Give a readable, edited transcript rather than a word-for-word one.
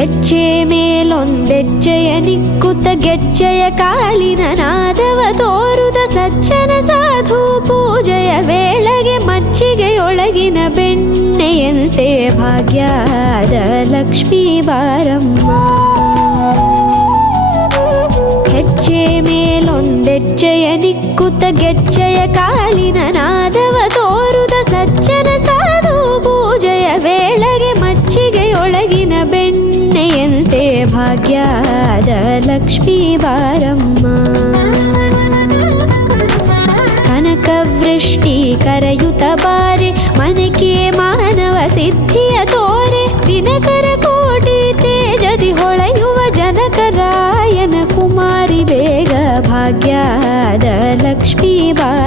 ಹೆಜ್ಜೆ ಮೇಲೊಂದೆಜ್ಜೆಯ ನಿಕ್ಕುತ್ತ ಗೆಜ್ಜೆಯ ಕಾಲಿನ ನಾದವ ತೋರುದ ಸಜ್ಜನ ಸಾಧು ಪೂಜೆಯ ವೇಳೆಗೆ ಮಜ್ಜಿಗೆಯೊಳಗಿನ ಬೆಣ್ಣೆಯಂತೆ ಭಾಗ್ಯದ ಲಕ್ಷ್ಮೀ ಬಾರಮ್ಮ. ಹೆಜ್ಜೆ ಮೇಲೊಂದೆಜ್ಜೆಯ ನಿಕ್ಕುತ್ತ ಗೆಜ್ಜೆಯ ಕಾಲಿನ ನಾದವ ತೋರುದ ಸಜ್ಜನ ಸಾಧು ಪೂಜೆಯ ವೇಳೆಗೆ ಮಜ್ಜಿಗೆಯೊಳಗಿನ ಬೆಣ್ಣೆಯಂತೆ ಭಾಗ್ಯದ ಲಕ್ಷ್ಮೀ ಬಾರಮ್ಮ. ಕನಕವೃಷ್ಟಿ ಕರೆಯುತ್ತ ಬಾರೆ ಮನಕೆ ಮಾನವ ಸಿದ್ಧಿಯ ತೋರೆ ದಿನಕರ ಕೋಟಿ ತೇಜದಿ ಹೊಳೆಯುವ ಜನಕರಾಯನ ಕುಮಾರಿ ಬೇಗ ಭಾಗ್ಯದ ಲಕ್ಷ್ಮೀ ಬಾರಮ್ಮ.